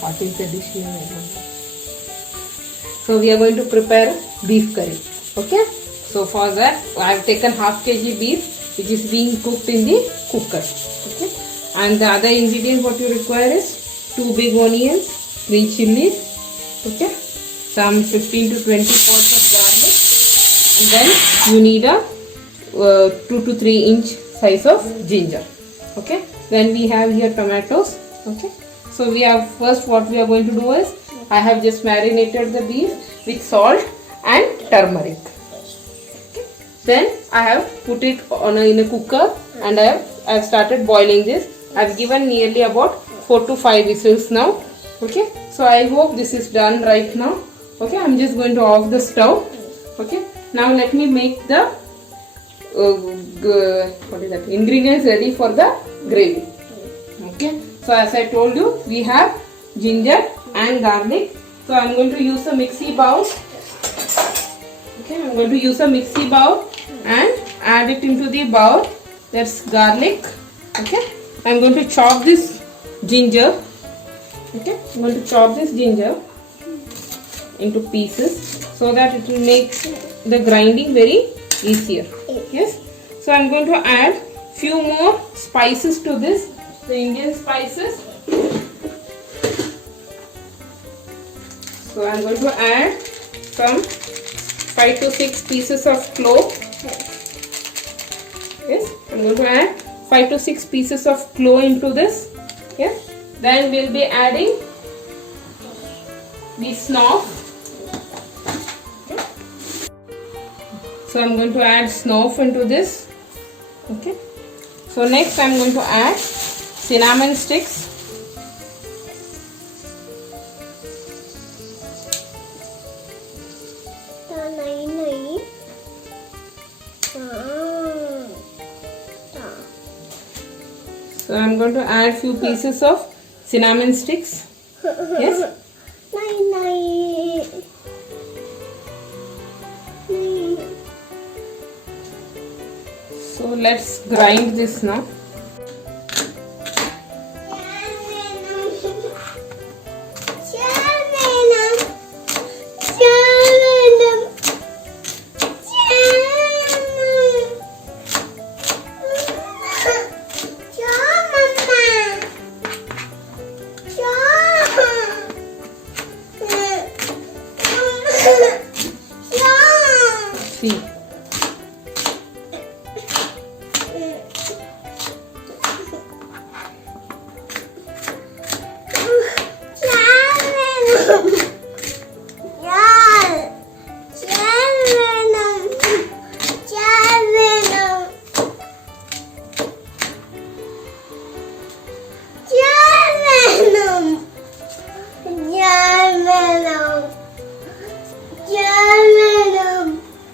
What is the dish name? So we are going to prepare beef curry. Okay. So for that I have taken half kg beef which is being cooked in the cooker. Okay. And the other ingredient what you require is 2 big onions, green chilies. Okay. Some 15 to 20 pods of garlic. And then you need a 2 to 3 inch size of ginger. Okay. Then we have here tomatoes. Okay. So we have first what we are going to do is I have just marinated the beef with salt and turmeric. Okay. Then I have put it in a cooker and I have started boiling this. I have given nearly about 4 to 5 whistles now. Okay. So I hope this is done right now. Okay. I am just going to off the stove. Okay. Now let me make the ingredients ready for the gravy. Okay. So as I told you, we have ginger and garlic. So I am going to use a mixie bowl. Okay, I am going to use a mixie bowl and add it into the bowl. That's garlic. Okay, I am going to chop this ginger. Okay, I am going to chop this ginger into pieces so that it will make the grinding very easier. Yes. So I am going to add few more spices to this. The Indian spices. So I am going to add some 5 to 6 pieces of clove. Yes, I am going to add 5 to 6 pieces of clove into this. Yes, then we will be adding the snuff. Okay. So I am going to add snuff into this. Okay. So next I am going to add cinnamon sticks. So I am going to add few pieces of cinnamon sticks. Yes. So let's grind this now. See.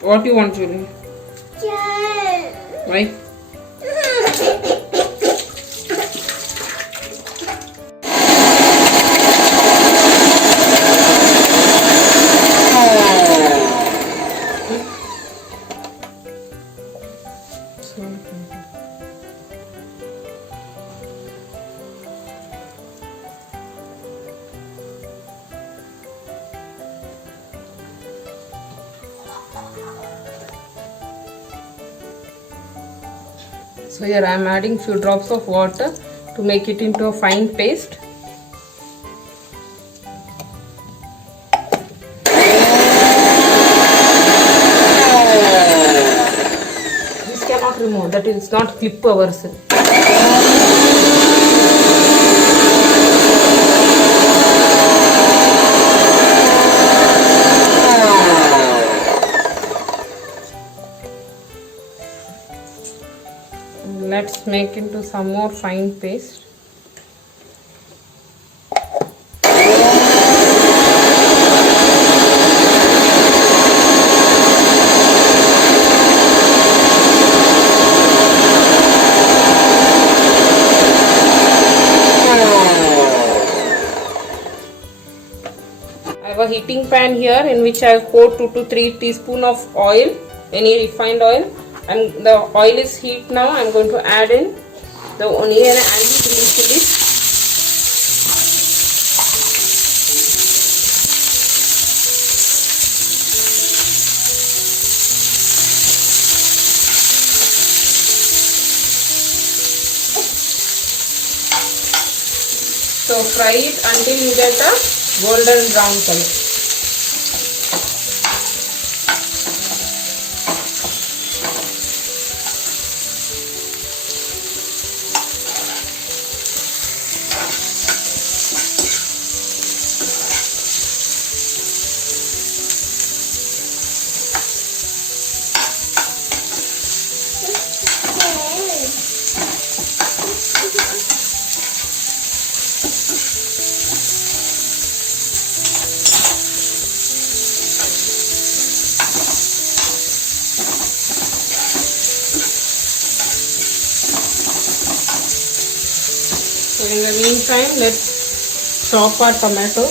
What do you want, Julie? Why? So here I am adding few drops of water to make it into a fine paste. This cannot remove, that is not clip ourselves. Let's make into some more fine paste. I have a heating pan here in which I have poured 2 to 3 teaspoons of oil, any refined oil. And the oil is heat now. I am going to add in the onion and the green chilies. So fry it until you get a golden brown color. So in the meantime, let's chop our tomato.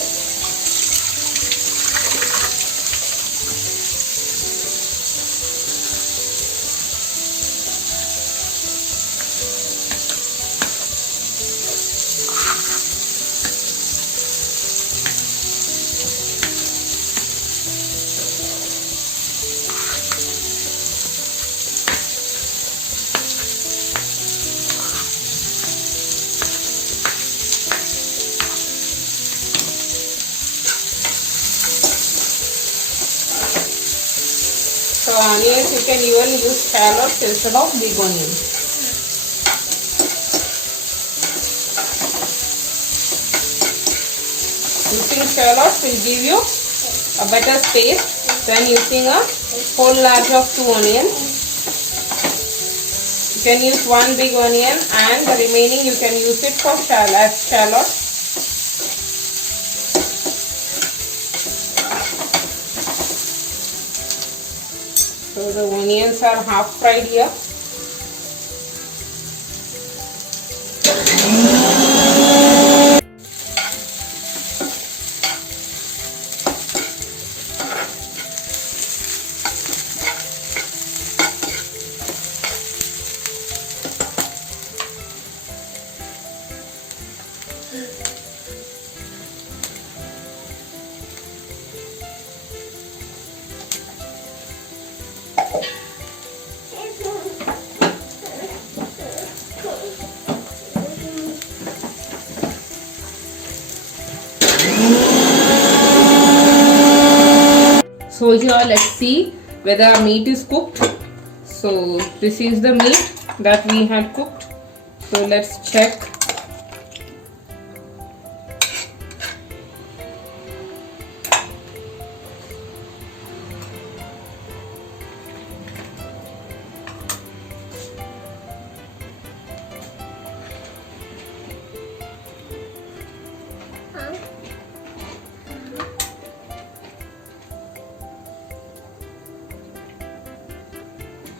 So onions, you can even use shallots instead of big onions. Using shallots will give you a better taste than using a whole large of 2 onions. You can use 1 big onion and the remaining you can use it for shallots. So the onions are half fried here. So here let's see whether our meat is cooked. So this is the meat that we had cooked. So let's check.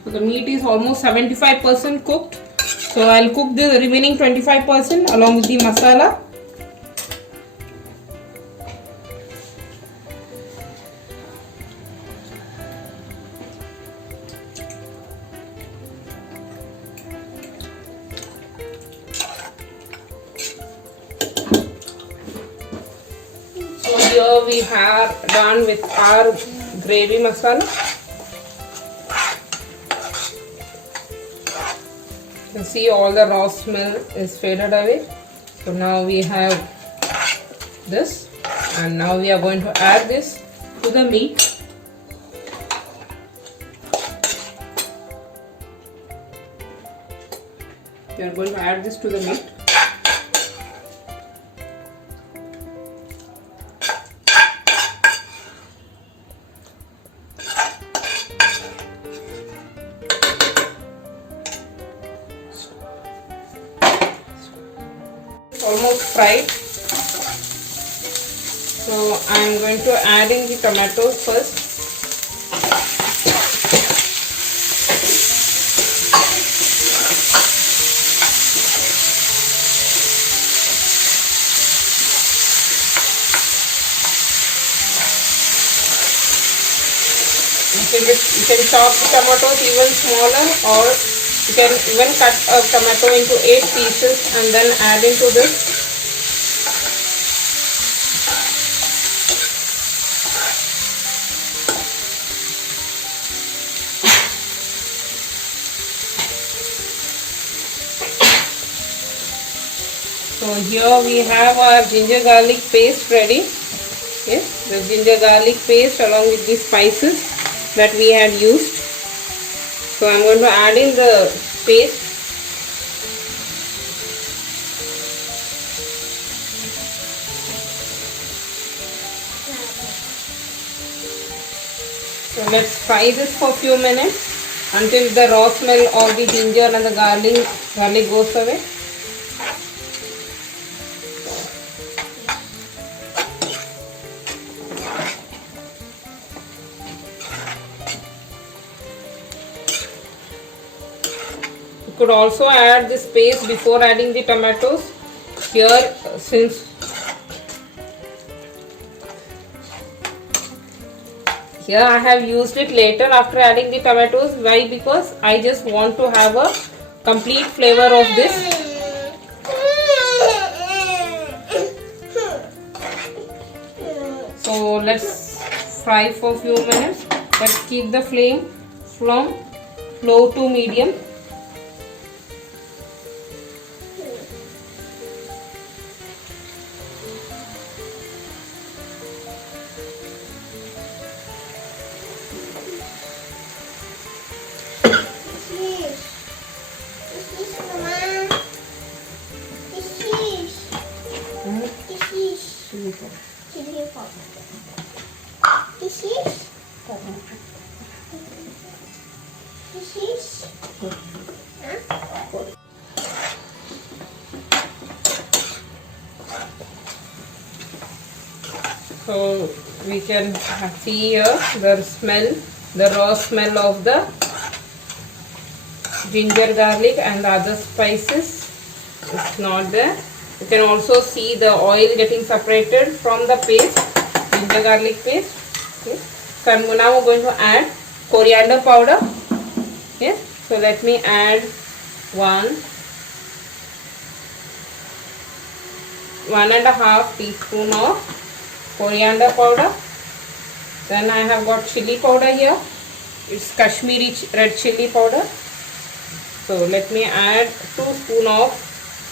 So the meat is almost 75% cooked. So I'll cook the remaining 25% along with the masala. So here we have done with our gravy masala. You can see all the raw smell is faded away. So now we have this, and now we are going to add this to the meat. We are going to add this to the meat. Almost fried. So I am going to add in the tomatoes first. You can chop the tomatoes even smaller, or you can even cut a tomato into 8 pieces and then add into this. So here we have our ginger garlic paste ready. Yes, the ginger garlic paste along with the spices that we had used. So I'm going to add in the paste. So let's fry this for a few minutes until the raw smell of the ginger and the garlic goes away. You could also add this paste before adding the tomatoes. Here, here I have used it later after adding the tomatoes. Why? Because I just want to have a complete flavor of this. So let's fry for a few minutes. Let's keep the flame from low to medium. So we can see here the raw smell of the ginger garlic and the other spices is not there. You can also see the oil getting separated from the paste, ginger garlic paste. Okay. So I'm now going to add coriander powder. Yes. So let me add 1.5 teaspoon of coriander powder. Then I have got chili powder here. It's Kashmiri red chili powder. So let me add 2 spoons of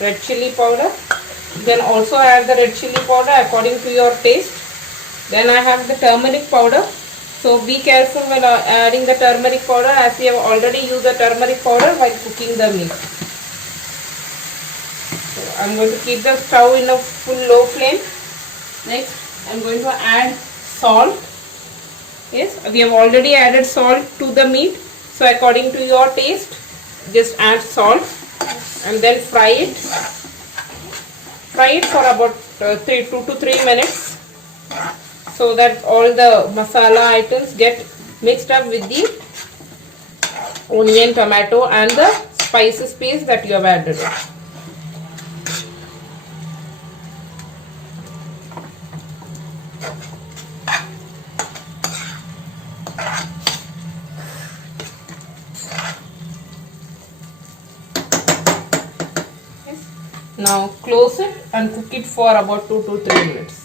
red chili powder. Then also add the red chili powder according to your taste. Then I have the turmeric powder. So be careful when adding the turmeric powder, as we have already used the turmeric powder while cooking the meat. So I'm going to keep the stove in a full low flame. Next I'm going to add salt. Yes, we have already added salt to the meat. So according to your taste, just add salt and then fry it. Fry it for about 2 to 3 minutes so that all the masala items get mixed up with the onion, tomato and the spices paste that you have added. Now close it and cook it for about 2 to 3 minutes.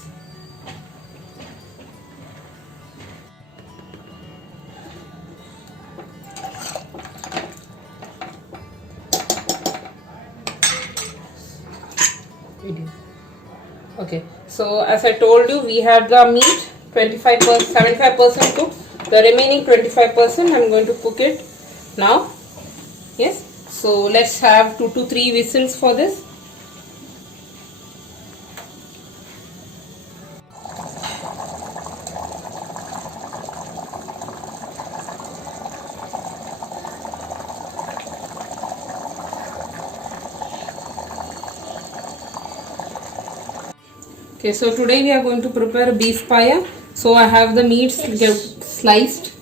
Okay, so as I told you, we had the meat 75% cooked. The remaining 25% I'm going to cook it now. Yes, so let's have 2 to 3 whistles for this. Okay, so today we are going to prepare beef paya. So I have the meat sliced.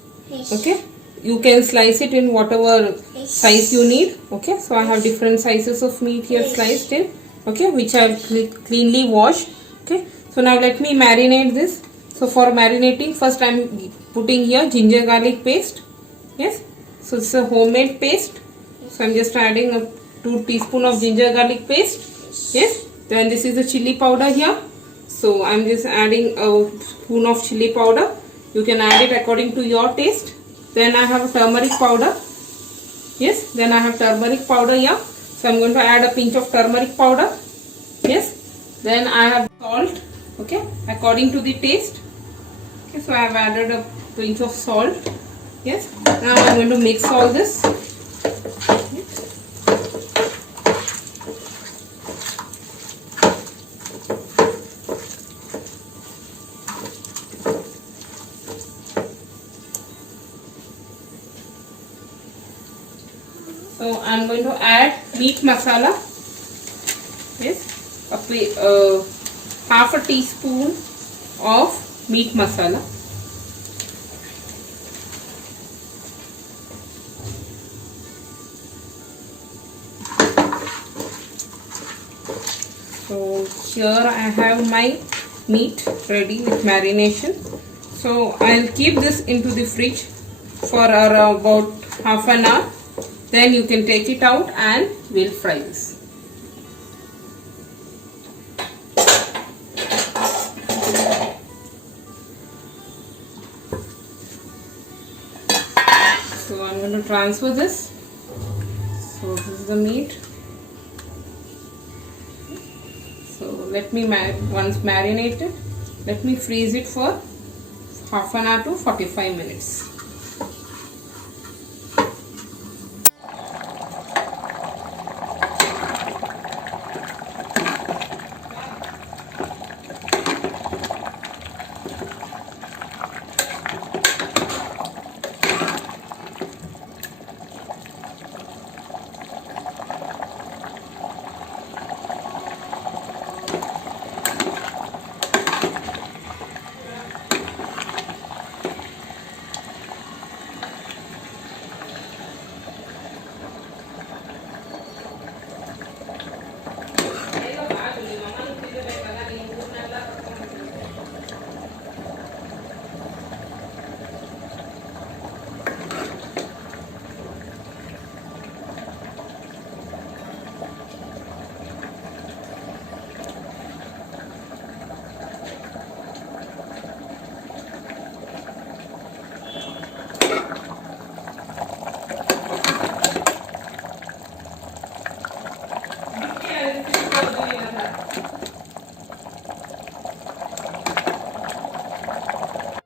Okay, you can slice it in whatever size you need. Okay, so I have different sizes of meat here sliced in. Okay, which I have cleanly washed. Okay, so now let me marinate this. So for marinating, first I am putting here ginger garlic paste. Yes, so it's a homemade paste. So I am just adding a 2 teaspoons of ginger garlic paste. Yes, then this is the chili powder here. So I am just adding a spoon of chili powder. You can add it according to your taste. Then I have turmeric powder. Yes, then I have turmeric powder here. So I am going to add a pinch of turmeric powder. Yes. Then I have salt. Okay, according to the taste. Okay, so I have added a pinch of salt. Yes. Now I am going to mix all this. So I am going to add meat masala. Yes, half a teaspoon of meat masala. So here I have my meat ready with marination. So I'll keep this into the fridge for about half an hour. Then you can take it out and we'll fry this. So I'm going to transfer this. So this is the meat. So let me once marinated, let me freeze it for half an hour to 45 minutes.